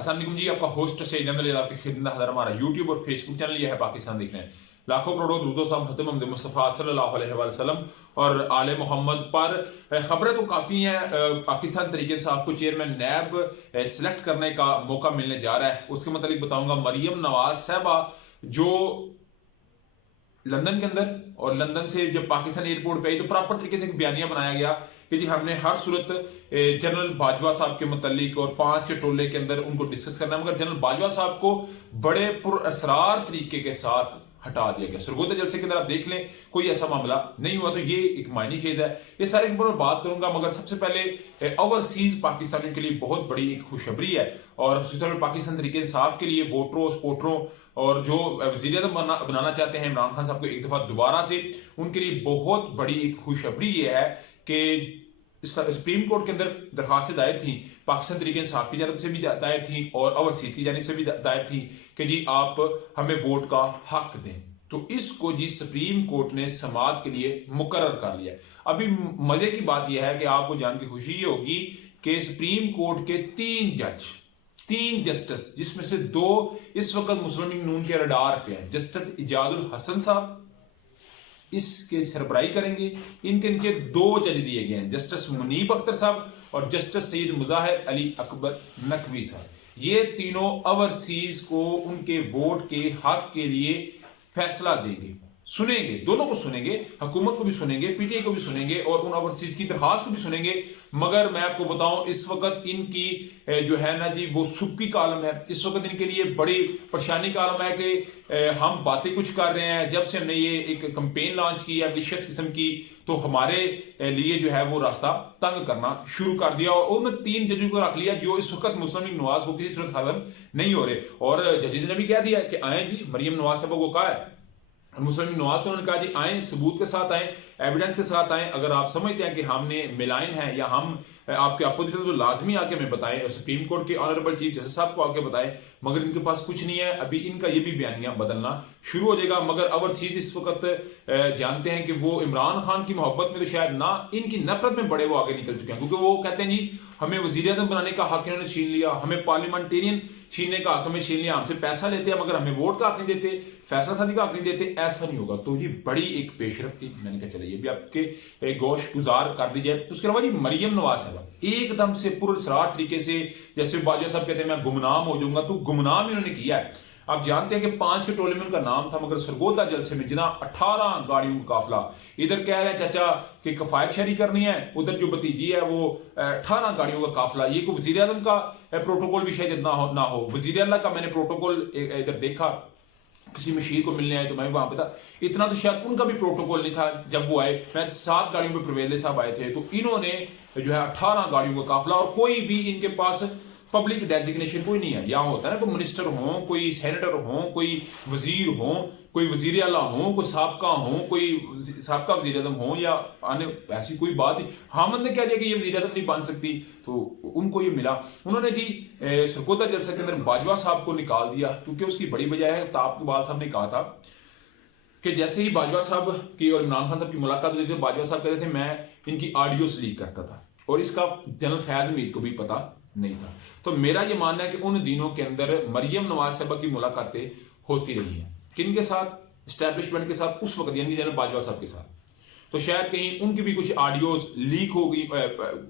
अस्सलाम वालेकुम जी, आपका होस्ट सैयद अहमद आपकी खिदमत हज़र। हमारा यूट्यूब और फेसबुक चैनल ये है पाकिस्तान देखते हैं। लाखों करोड़ों दुरूद सलाम हज़रत मोहम्मद मुस्तफ़ा सल्लल्लाहु अलैहि वसल्लम और आले मोहम्मद पर। खबरें तो काफ़ी हैं। पाकिस्तान तरीके से आपको चेयरमैन नैब सिलेक्ट करने का मौका मिलने जा रहा है। उसके मतलब बताऊंगा मरियम नवाज साहबा जो लंदन के अंदर और लंदन से जब पाकिस्तान एयरपोर्ट पे आई तो प्रॉपर तरीके से एक बयानिया बनाया गया कि जी हमने हर सूरत जनरल बाजवा साहब के मुतालिक और 5 टोले के अंदर उनको डिस्कस करना है, मगर जनरल बाजवा साहब को बड़े पुरअसरार तरीके के साथ हटा दिया गया। सरगोदा जलसे के अंदर आप देख लें कोई ऐसा मामला नहीं हुआ, तो ये एक मायनी खेज है। ये सारे के ऊपर मैं बात करूंगा, मगर सबसे पहले ओवरसीज पाकिस्तानियों के लिए बहुत बड़ी एक खुशखबरी है और पाकिस्तान तरीके इंसाफ के लिए वोटरों स्पोर्टरों और जो वज़ीर आज़म बनाना चाहते हैं इमरान खान साहब को एक दफा दोबारा से, उनके लिए बहुत बड़ी एक खुशखबरी ये है कि सुप्रीम कोर्ट के अंदर दरखास्तें दायर थी, पाकिस्तान तरीके इंसाफ की जानब से भी दायर थी और ओवरसीज की जानब से भी दायर थी कि जी आप हमें वोट का हक दें। तो इसको जी सुप्रीम कोर्ट ने समाअत के लिए मुकर्रर कर लिया। अभी मजे की बात यह है कि आपको जान के खुशी ये होगी कि सुप्रीम कोर्ट के 3 जस्टिस, जिसमें से 2 इस वक्त मुस्लिम लीग नून के रडार पे हैं। जस्टिस इजाजुल हसन साहब इसके सरबराही करेंगे। इनके नीचे 2 जज दिए गए हैं, जस्टिस मुनीब अख्तर साहब और जस्टिस सईद मुजाहिर अली अकबर नकवी साहब। ये तीनों ओवरसीज को उनके वोट के हक के लिए फैसला देंगे, सुनेंगे, दोनों को सुनेंगे, हुकूमत को भी सुनेंगे, पीटीआई को भी सुनेंगे और उन ओवरसीज की दरखास्त को भी सुनेंगे। मगर मैं आपको बताऊं इस वक्त इनकी जो है ना जी वो सुबकी कालम है। इस वक्त इनके लिए बड़ी परेशानी का आलम है कि हम बातें कुछ कर रहे हैं। जब से हमने ये एक कैंपेन लॉन्च की है विशेष किस्म की, तो हमारे लिए जो है वो रास्ता तंग करना शुरू कर दिया और उन 3 जजों को रख लिया जो इस वक्त मुस्लिम लीग नवाज को किसी सूरत हजम नहीं हो रहे। और जजेस ने भी कह दिया कि आए जी, मरियम नवाज साहब को कहा है मुस्लिम नवाज को, उन्होंने कहा जी आए, सबूत के साथ आए, एविडेंस के साथ आए। अगर आप समझते हैं कि हमने मिलाइन है या हम आपके अपोजिट तो लाजमी आके हमें बताएं और सुप्रीम कोर्ट के ऑनरेबल चीफ जस्टिस साहब को आके बताएं, मगर इनके पास कुछ नहीं है। अभी इनका ये भी बयानिया बदलना शुरू हो जाएगा। मगर ओवरसीज इस वक्त जानते हैं कि वो इमरान खान की मोहब्बत में तो शायद ना, इनकी नफरत में बड़े वो आगे निकल चुके हैं, क्योंकि वो कहते हैं जी हमें वजीर आज़म बनाने का हक इन्होंने छीन लिया, हमें पार्लियामेंटेरियन छीनने का हक हमें छीन लिया, हमसे पैसा लेते हैं मगर हमें वोट का हक नहीं देते, फैसला साजी का हक नहीं देते। ऐसा नहीं होगा। तो ये बड़ी एक पेशरफ थी। मैंने कहा चलिए ये भी आपके गोश गुजार कर दी जाए। उसके अलावा जी मरियम नवाज साहब एकदम से पुरअसरार तरीके से, जैसे बाजवा साहब कहते हैं मैं गुमनाम हो जाऊंगा, तो गुमनाम इन्होंने किया है। आप जानते हैं कि 5 के टोले में उनका नाम था, मगर सरगोदा जलसे में जिना 18 गाड़ियों का काफिला, इधर कह रहे हैं चाचा कि कफायत शहरी करनी है, उधर जो भतीजी है वो 18 गाड़ियों का काफिला। ये कोई वजीर आजम का प्रोटोकॉल भी शायद ना हो। वजीर अल्लाह का मैंने प्रोटोकॉल इधर देखा, किसी मशीर को मिलने आए तो मैं भी वहां पे था, इतना तो शायद उनका भी प्रोटोकॉल नहीं था जब वो आए। मैं 7 गाड़ियों पे प्रवेदे साहब आए थे, तो इन्होंने जो है 18 गाड़ियों का काफिला, और कोई भी इनके पास पब्लिक डेजिग्नेशन कोई नहीं है। यहाँ होता है ना कोई मिनिस्टर हो, कोई सेनेटर हो, कोई वजीर हो, कोई वजीर आला हो, कोई साबका हो, कोई साबका वजीर आजम हो या अन्य, ऐसी कोई बात ही हामद ने कह दिया कि ये वजीर आजम नहीं बन सकती, तो उनको ये मिला। उन्होंने जी सरगोदा जलसे के अंदर बाजवा साहब को निकाल दिया, क्योंकि उसकी बड़ी वजह है ताब इकबाल साहब ने कहा था कि जैसे ही बाजवा साहब की और इमरान खान साहब की मुलाकात हुई थी, बाजवा साहब कहते थे मैं इनकी ऑडियोस लीक करता था, और इसका जनरल फैज मीर को भी पता नहीं था। तो मेरा ये मानना है कि उन दिनों के अंदर मरियम नवाज साहबा की मुलाकातें होती रही हैं। किन के साथ? एस्टैब्लिशमेंट के साथ उस वक्त, यानी जनरल बाजवा साहब के साथ। तो शायद कहीं उनकी भी कुछ ऑडियोज लीक हो गई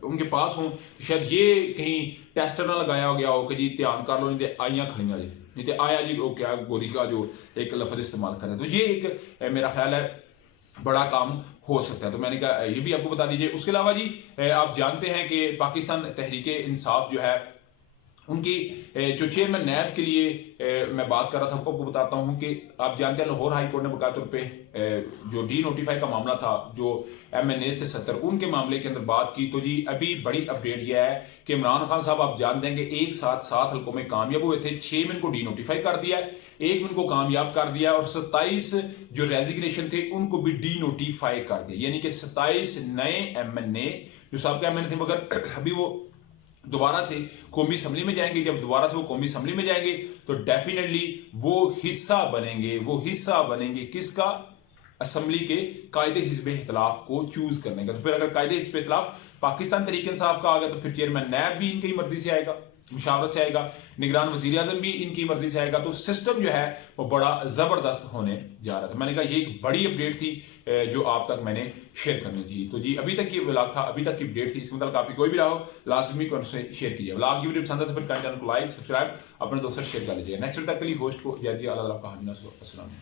उनके पास हो, तो शायद ये कहीं टेस्टर ना लगाया गया हो कि जी ध्यान कर लो, नहीं तो आइया खड़िया जी, नहीं तो आया जी वो क्या गोली का जो एक लफ्ज इस्तेमाल कर रहे हैं। तो ये एक मेरा ख्याल है बड़ा काम हो सकता है। तो मैंने कहा ये भी आपको बता दीजिए। उसके अलावा जी आप जानते हैं कि पाकिस्तान तहरीके इंसाफ जो है उनकी जो चेयरमैन नैब के लिए मैं बात कर रहा था, आपको बताता हूं कि आप जानते हैं लाहौर हाई कोर्ट ने बकाया तौर पे जो डी नोटिफाई का मामला था, जो MNAs थे 70, उनके मामले के अंदर बात की। तो जी अभी बड़ी अपडेट यह है कि इमरान खान साहब आप जानते हैं कि एक साथ 7 हल्कों में कामयाब हुए थे, 6 में इनको डी नोटिफाई कर दिया, 1 में इनको कामयाब कर दिया, और 27 जो रेजिग्नेशन थे उनको भी डी नोटिफाई कर दिया। यानी कि 27 नए MNA जो सबका MNA थे, मगर अभी वो दोबारा से कौमी असम्बली में जाएंगे। जब दोबारा से वो कौमी असम्बली में जाएंगे तो डेफिनेटली वो हिस्सा बनेंगे किसका? असम्बली के कायदे हिज़्ब इख्तिलाफ को चूज करने का। तो फिर अगर कायदे हिज़्ब इख्तिलाफ पाकिस्तान तहरीक इंसाफ का आ गया, तो फिर चेयरमैन नैब भी इनकी मर्जी से आएगा। مشاورت سے آئے گا, نگران وزیر اعظم بھی ان کی مرضی سے آئے گا, تو سسٹم جو ہے وہ بڑا زبردست ہونے جا رہا تھا. میں نے کہا یہ ایک بڑی اپڈیٹ تھی جو آپ تک میں نے شیئر کرنی تھی. تو جی ابھی تک یہ ولاگ تھا, ابھی تک کی اپڈیٹ تھی, اس متعلق آپ کی کوئی بھی رہا ہو لازمی کمنٹ سے شیئر کیجیے. ولاگ کی ویڈیو پسند ہے تو پھر چینل کو لائک سبسکرائب اپنے دوستوں سے شیئر کر لیجیے. نیکسٹ تک کے لیے ہوسٹ کو اجازت دیجیے. اللہ تعالیٰ کا حافظ. السلام.